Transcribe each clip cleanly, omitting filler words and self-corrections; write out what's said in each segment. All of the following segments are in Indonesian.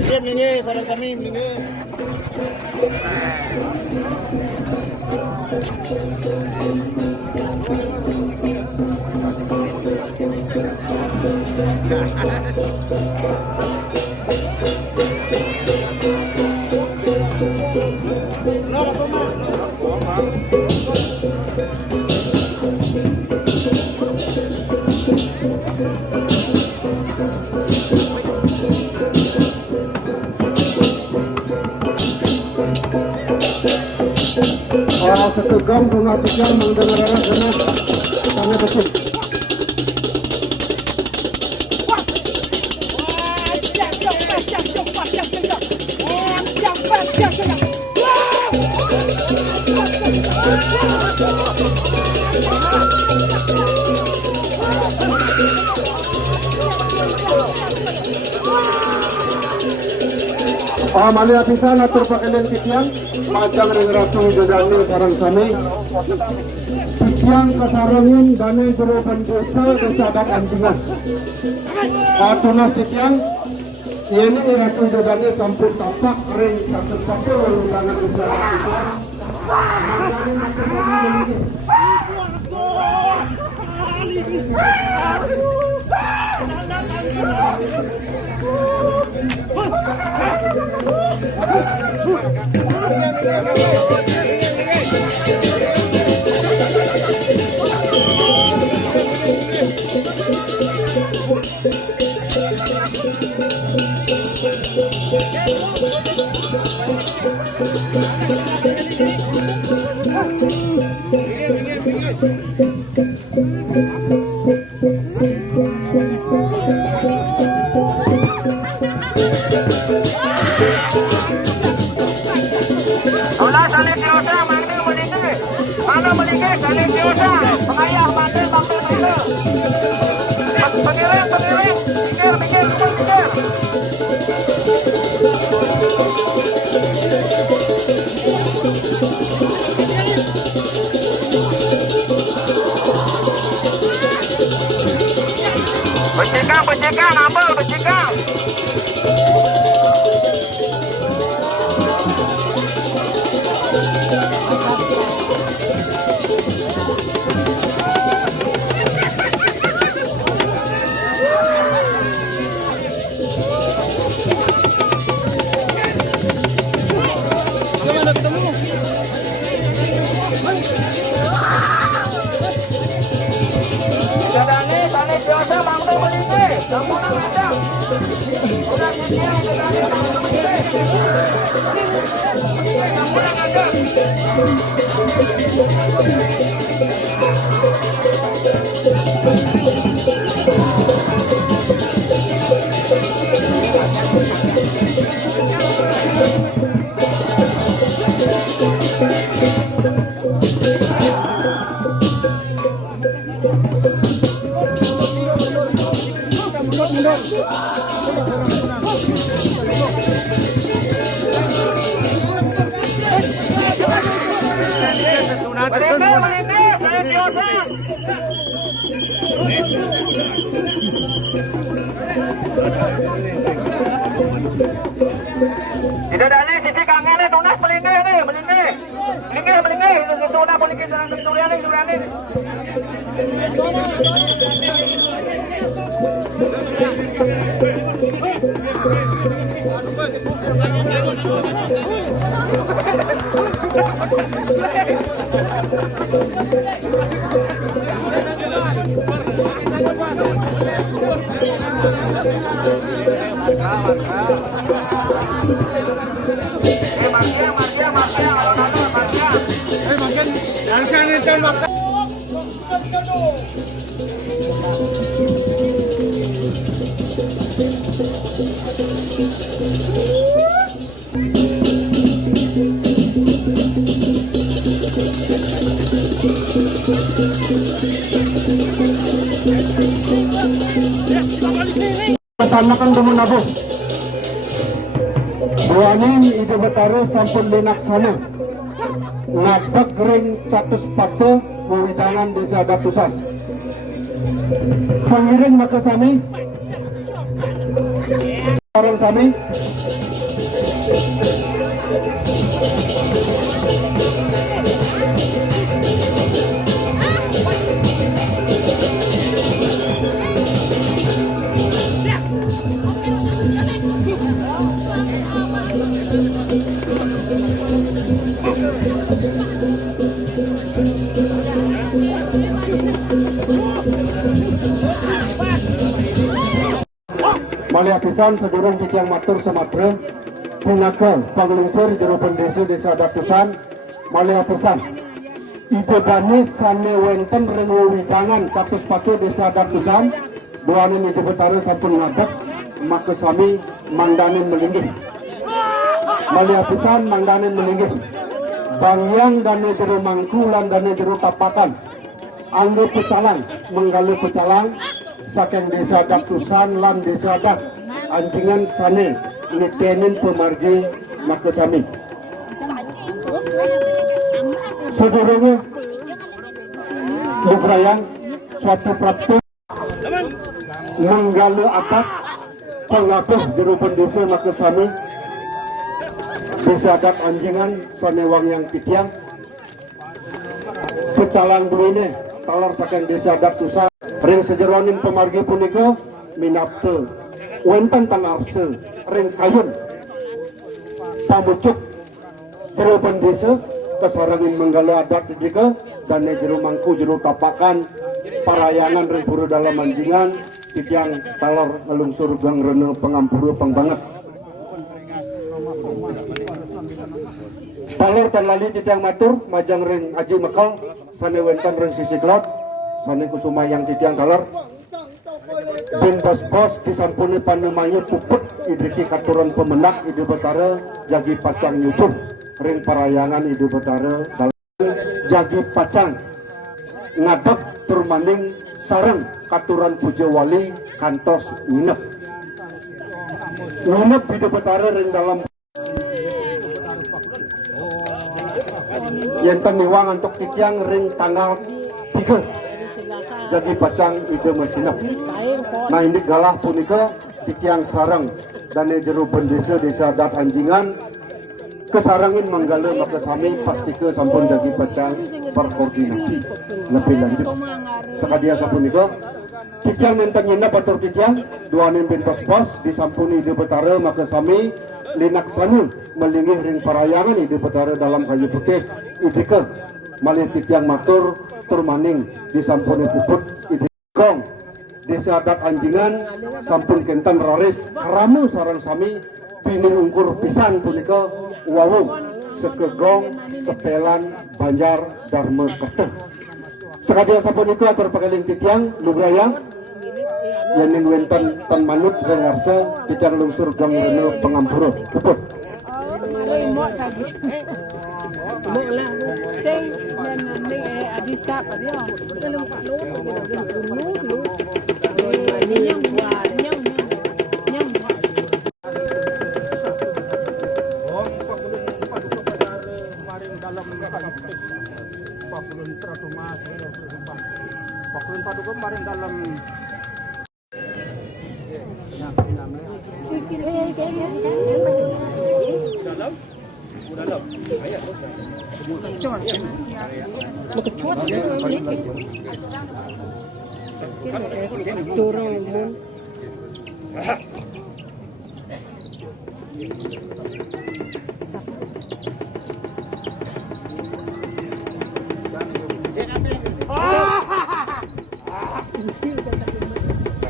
Lihat ini, saudara kami ini. Satu gang donasikan mendengar dengan tanya betul. Malia pisan atur pakaian titian macam ring ratu jodani sarang sami titian kasarangin dani geroban desa adat anjingan patunas titian ini ratu jodani sampun tapak ring kasus pakul dengan usaha Becekang, ambil becekang. Tidak ada nih, sisi kangen nih, tunas melingkih nih, melingkih. Melingkih, tunas melingkih, jangan sebetulnya nih, surani nih. Kesanakan teman abu. Buanin ide betara sampun linaksana. Ngadeg ring catus patu mewidangan desa Datusan. Pengiring maka sami. Sarang sami. Malia pisan sedurung titiang matur Sumatera punaka panglingsir jero pendesa desa Datusan. Malia pisan ibu bani sane wenten ring widangan catus patu desa Datusan. Buanin ibu betara sampun ngadeg maka sami mandanin melinggih. Malia pisan mandanin melinggih. Bangyang dane jero mangku lan dane jero tapakan. Anggo pecalang menggali pecalang saking desa Datusan lan desa Dak anjingan sane nitenin pemargi maka sami. Sedurunge lubrayang suatu praptu menggali atak pengapih jero pendesa maka sami desa Dak anjingan sane wangyang pitiang pecalang buine talar saking desa Datusan. Ring sejeronin pemargi punika minapte wenten tanarse ring kayun pamucuk jero pendesa kesarangin menggala adat dika dan jero mangku jero tapakan parayangan ring puru dalam anjingan titiang talar ngelungsur gang rene pengampuru pengbanget talar tan lali titiang matur majang ring aji mekal sane wenten ring sisi klot sane kusuma yang titiang talar bin bos-bos disampuni panemanya puput idriki katuran pemenak ide betara jagi pacang nyucur ring parayangan ide betara jagi pacang ngadep turmaning sareng katuran puja wali kantos nginep ide betara ring dalam yenten niwang untuk titiang ring tanggal 3 jadi pacang itu mesinap. Nah ini galah punika titiang sarang dan jero pendesa desa Dak anjingan kesarangin menggala maka sami pastike sampun jadi pacang berkoordinasi lebih lanjut. Sakadia sapunika titiang nentang nyenda batur titiang duanin bin pos-pos disampuni di betara maka sami linaksana melingih ring parayangan di betara dalam kayu putih idike malih titiang matur turmaning disampuni puput idikong desa Dak anjingan sampun kentan raris karamu sarang sami bini ungkur pisan punika wawung sekegong sepelan banjar dharma kerteh sakadia sapunika atur pakaling titiang lugrayang yening wenten tan manut rengarsa titiang lungsur gang rene pengampura puput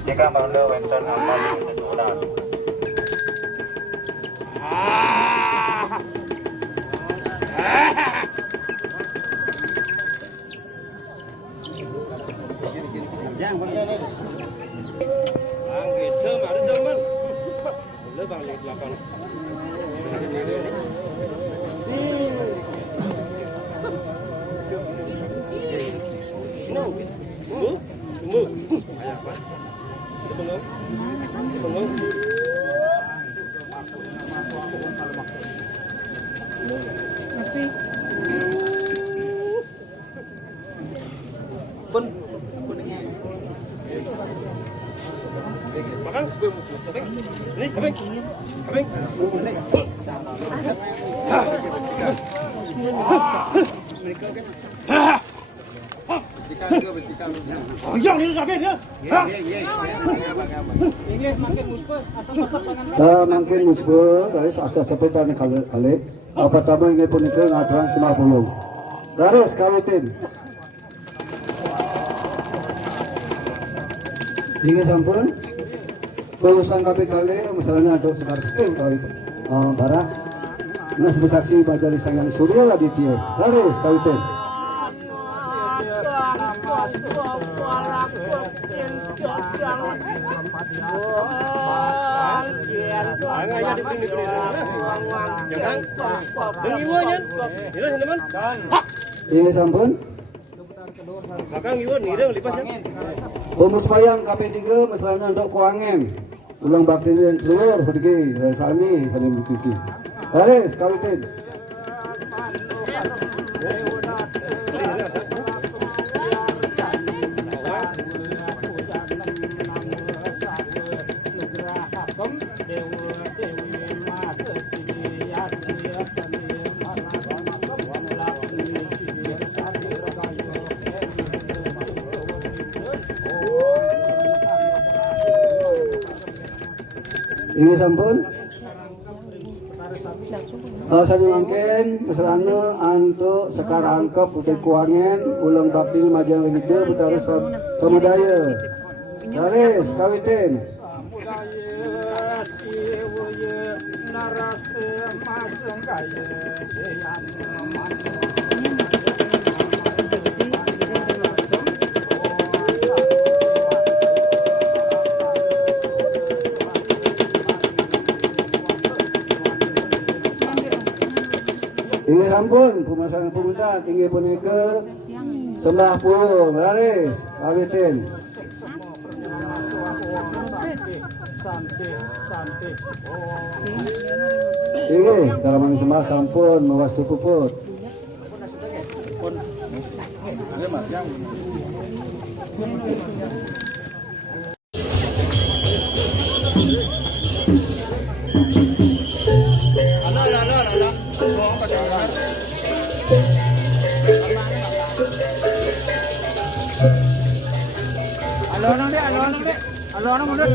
Jika mengenai wenten amal sesudah. Mungkin musbah dari asa sepetan kali apa tamu ingin pun itu ngadrang 50 garis kawitin hingga sampun lulusan kali misalnya ada sekarang kawit barak nas bersaksi bajari sayang surya aditya garis kawitin ini sampun Umus payang KP3 misalnya untuk kuangen ulang bakti yang keluar pergi dari sami kami bukti garis kawitin ini sampun sami mangken mesrana antuk sekarang angkep putih kuangen ulang bakti majang legide putar samudaya garis kawitin ini sampun pemasangan pemuda tinggi punika 90 garis kawitin ini dalam sembah sampun mewastu puput Alon mundur.